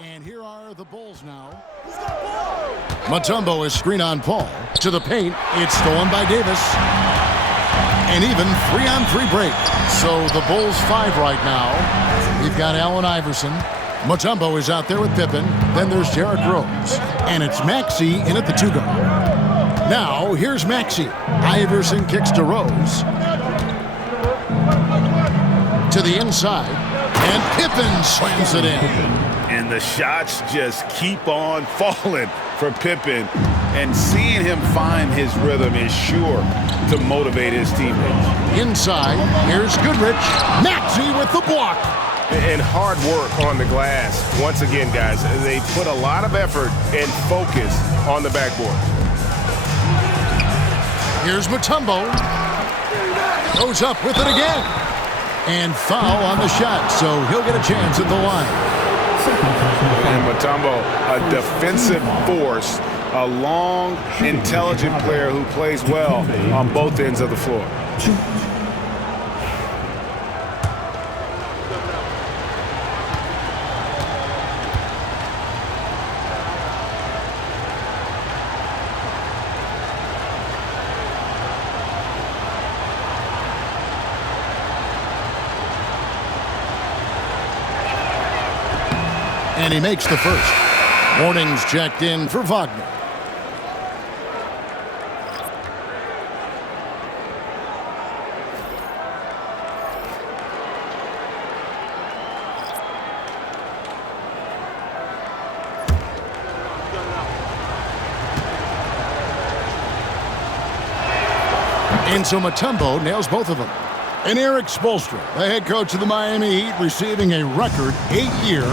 And here are the Bulls now. Mutombo is screen on Paul. To the paint. It's stolen by Davis. And even 3-on-3 break. So the Bulls 5 right now. We've got Allen Iverson. Mutombo is out there with Pippen. Then there's Derrick Rose. And it's Maxey in at the 2-guard. Now, here's Maxey. Iverson kicks to Rose. To the inside. And Pippen slams it in. And the shots just keep on falling for Pippen. And seeing him find his rhythm is sure to motivate his teammates. Inside, here's Goodrich. Maxey with the block. And hard work on the glass. Once again, guys, they put a lot of effort and focus on the backboard. Here's Mutombo. Goes up with it again. And foul on the shot, so he'll get a chance at the line. And Mutombo, a defensive force, a long, intelligent player who plays well on both ends of the floor. And he makes the first. Warnings checked in for Wagner. And so Mutombo nails both of them. And Erik Spoelstra, the head coach of the Miami Heat, receiving a record 8-year,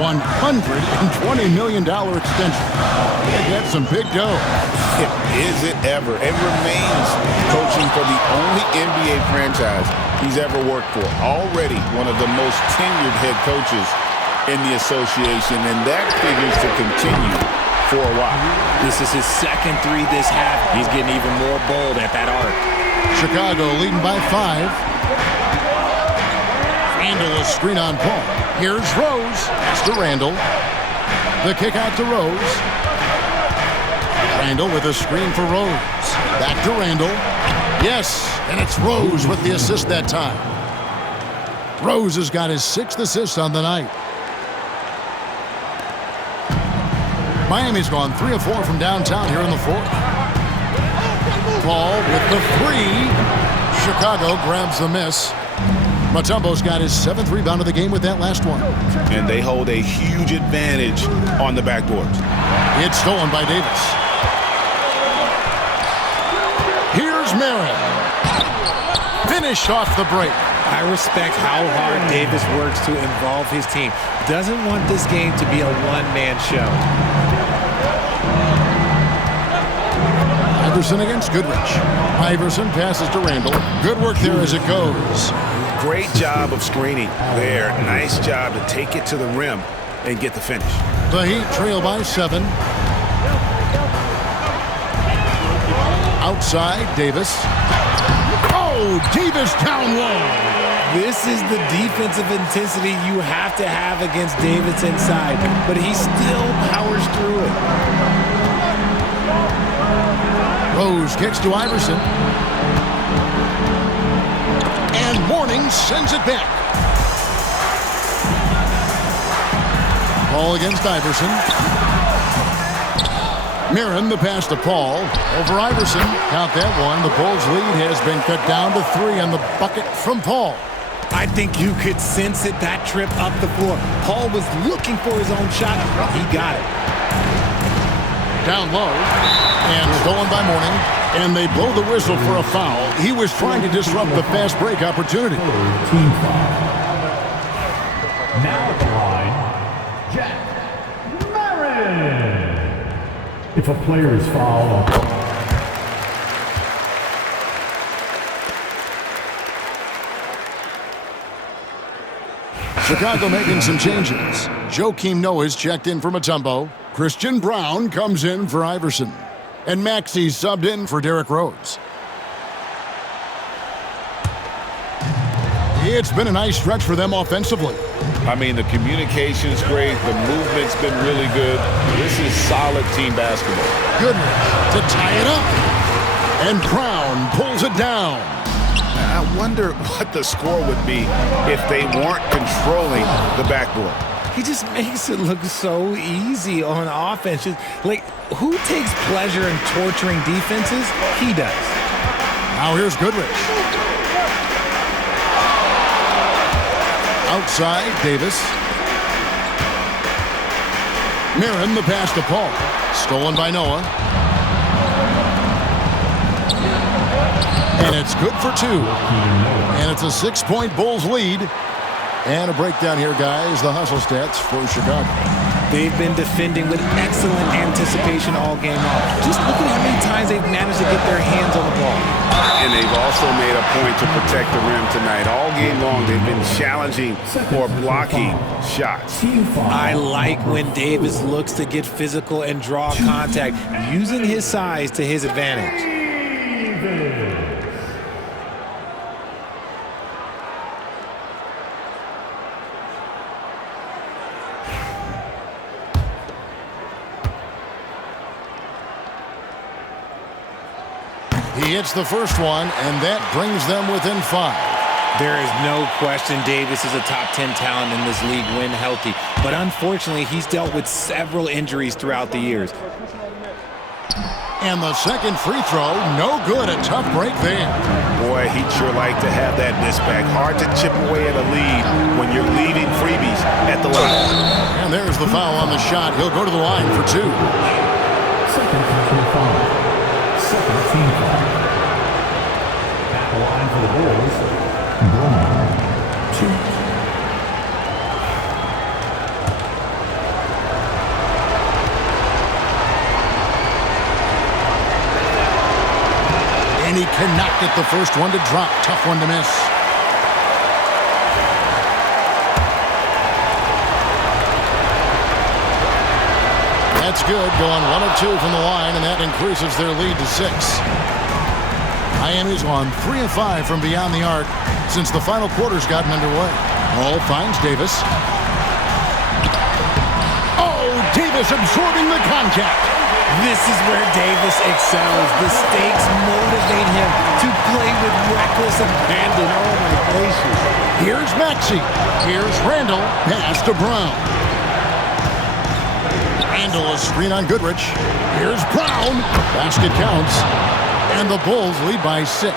$120 million extension. That's some big dough. Is it ever? It remains coaching for the only NBA franchise he's ever worked for. Already one of the most tenured head coaches in the association, and that figures to continue for a while. This is his second three this half. He's getting even more bold at that arc. Chicago leading by 5. Randall is screen on Paul. Here's Rose. Pass to Randall. The kick out to Rose. Randall with a screen for Rose. Back to Randall. Yes, and it's Rose with the assist that time. Rose has got his 6th assist on the night. Miami's gone 3 of 4 from downtown here in the 4th. Paul with the 3. Chicago grabs the miss. Mutombo's got his 7th rebound of the game with that last one. And they hold a huge advantage on the backboards. It's stolen by Davis. Here's Marin. Finished off the break. I respect how hard Davis works to involve his team. Doesn't want this game to be a one-man show. Iverson against Goodrich. Iverson passes to Randall. Good work there as it goes. Great job of screening there. Nice job to take it to the rim and get the finish. The Heat trail by 7. Outside, Davis. Oh, Davis down low. This is the defensive intensity you have to have against Davis inside, but he still powers through it. Rose kicks to Iverson. And Mourning sends it back. Paul against Iverson. Marin the pass to Paul. Over Iverson. Count that one. The Bulls' lead has been cut down to 3 on the bucket from Paul. I think you could sense it that trip up the floor. Paul was looking for his own shot. He got it. Down low. And stolen by Mourning. And they blow the whistle for a foul. He was trying to disrupt the fast break opportunity. Team foul. Now at the line, Jack Marin. If a player is fouled, Chicago making some changes. Joakim Noah's checked in for Mutombo. Christian Braun comes in for Iverson. And Maxey subbed in for Derrick Rose. It's been a nice stretch for them offensively. I mean, the communication's great. The movement's been really good. This is solid team basketball. Goodrich to tie it up. And Brown pulls it down. I wonder what the score would be if they weren't controlling the backboard. He just makes it look so easy on offense. Like, who takes pleasure in torturing defenses? He does. Now here's Goodrich. Outside, Davis. Marin, the pass to Paul. Stolen by Noah. And it's good for 2. And it's a 6-point Bulls lead. And a breakdown here, guys. The hustle stats for Chicago. They've been defending with excellent anticipation all game long. Just look at how many times they've managed to get their hands on the ball. And they've also made a point to protect the rim tonight. All game long, they've been challenging or blocking shots. I like when Davis looks to get physical and draw contact, using his size to his advantage. He hits the first one, and that brings them within 5. There is no question Davis is a top 10 talent in this league when healthy. But unfortunately, he's dealt with several injuries throughout the years. And the second free throw, no good. A tough break there. Boy, he'd sure like to have that miss back. Hard to chip away at a lead when you're leaving freebies at the line. And there's the foul on the shot. He'll go to the line for 2. Second personal foul. Second team foul. At the line for the Bulls, Brown. 2. And he cannot get the first one to drop. Tough one to miss. That's good. Going 1 of 2 from the line, and that increases their lead to 6. Miami's on 3 of 5 from beyond the arc since the final quarter's gotten underway. Hall finds Davis. Oh, Davis absorbing the contact. This is where Davis excels. The stakes motivate him to play with reckless abandon. Oh, my gracious. Here's Maxey. Here's Randall. Pass to Brown. Randall, a screen on Goodrich. Here's Brown. Basket counts. And the Bulls lead by 6.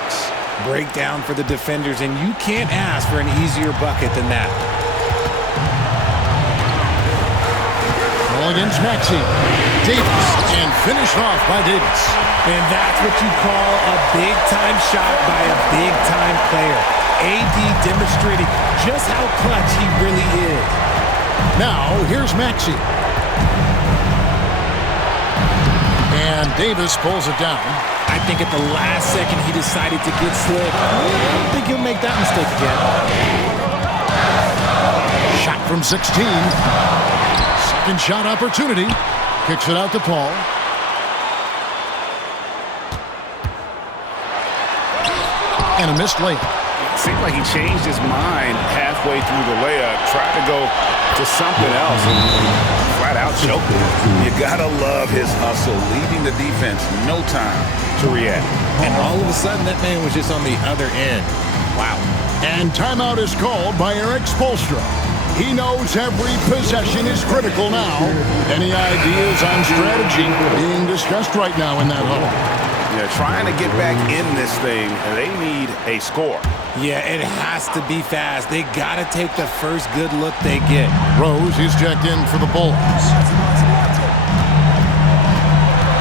Breakdown for the defenders, and you can't ask for an easier bucket than that. Ball against Maxey. Davis, and finished off by Davis. And that's what you call a big-time shot by a big-time player. AD demonstrating just how clutch he really is. Now, here's Maxey. And Davis pulls it down. I think at the last second he decided to get slick. I don't think he'll make that mistake again. Shot from 16. Second shot opportunity. Kicks it out to Paul. And a missed layup. Seemed like he changed his mind halfway through the layup, tried to go to something else, and flat out choked him. You gotta love his hustle, leaving the defense no time to react. And all of a sudden, that man was just on the other end. Wow. And timeout is called by Eric Spoelstra. He knows every possession is critical now. Any ideas on strategy being discussed right now in that huddle? Yeah, trying to get back in this thing, they need a score. Yeah, it has to be fast. They got to take the first good look they get. Rose, he's checked in for the Bulls.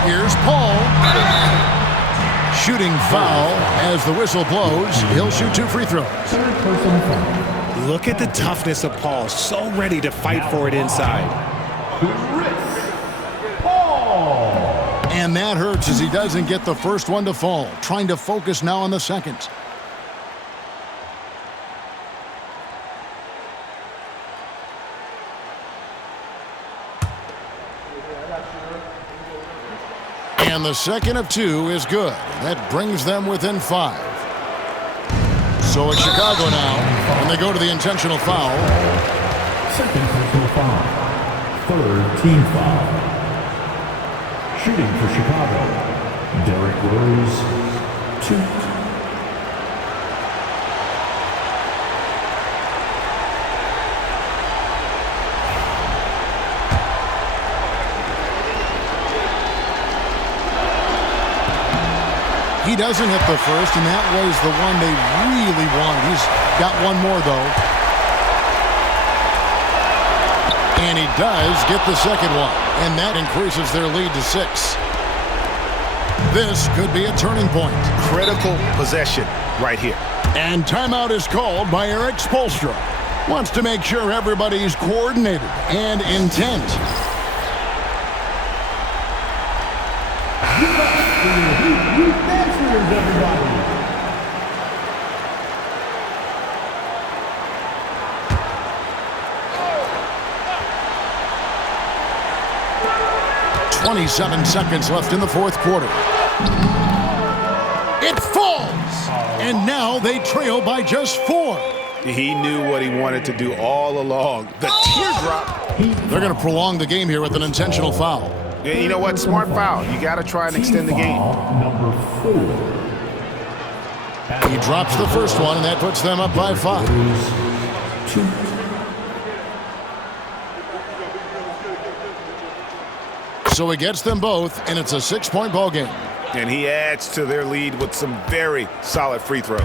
Here's Paul. Shooting foul as the whistle blows. He'll shoot 2 free throws. Look at the toughness of Paul. So ready to fight for it inside. And that hurts as he doesn't get the first one to fall. Trying to focus now on the second. And the second of 2 is good. That brings them within 5. So it's Chicago now, and they go to the intentional foul. Second personal foul. Third team foul. Shooting for Chicago, Derrick Rose, 2. He doesn't hit the first, and that was the one they really wanted. He's got one more, though. And he does get the second one, and that increases their lead to 6. This could be a turning point. Critical possession right here. And timeout is called by Eric Spoelstra. Wants to make sure everybody's coordinated and intent. Everybody. 27 seconds left in the fourth quarter. It falls! And now they trail by just 4. He knew what he wanted to do all along. The teardrop. They're going to prolong the game here with an intentional foul. Yeah, you know what? Smart foul. You got to try and extend the game. Number 4. He drops the first one, and that puts them up by 5. 2. So he gets them both, and it's a 6-point ball game. And he adds to their lead with some very solid free throws.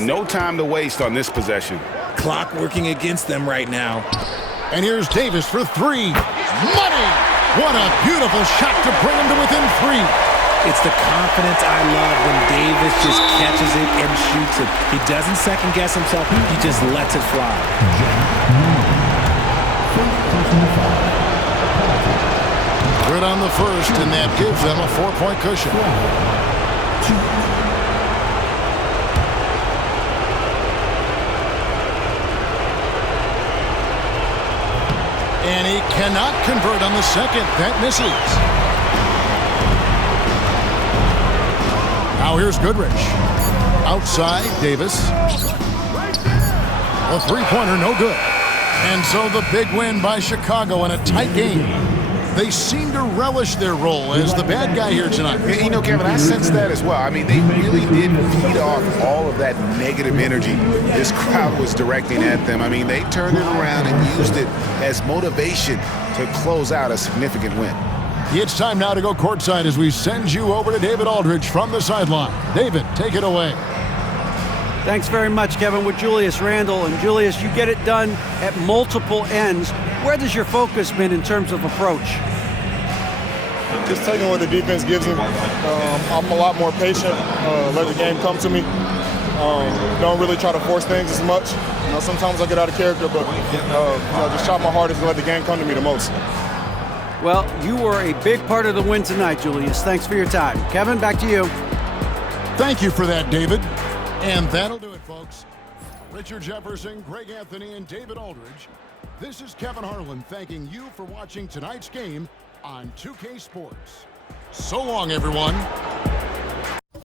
No time to waste on this possession. Clock working against them right now. And here's Davis for 3. Money! What a beautiful shot to bring him to within 3. It's the confidence I love when Davis just catches it and shoots it. He doesn't second-guess himself. He just lets it fly. Good on the first, and that gives them a 4-point cushion. And he cannot convert on the second. That misses. Now here's Goodrich. Outside, Davis. A three-pointer, no good. And so the big win by Chicago in a tight game. They seem to relish their role as the bad guy here tonight. You know, Kevin, I sense that as well. I mean, they really did feed off all of that negative energy this crowd was directing at them. I mean, they turned it around and used it as motivation to close out a significant win. It's time now to go courtside as we send you over to David Aldridge from the sideline. David, take it away. Thanks very much, Kevin, with Julius Randle. And Julius, you get it done at multiple ends. Where has your focus been in terms of approach? Just taking what the defense gives me. I'm a lot more patient, let the game come to me. Don't really try to force things as much. You know, sometimes I get out of character, but just try my hardest to let the game come to me the most. Well, you were a big part of the win tonight, Julius. Thanks for your time. Kevin, back to you. Thank you for that, David. And that'll do it, folks. Richard Jefferson, Greg Anthony, and David Aldridge. This is Kevin Harlan thanking you for watching tonight's game on 2K Sports. So long, everyone.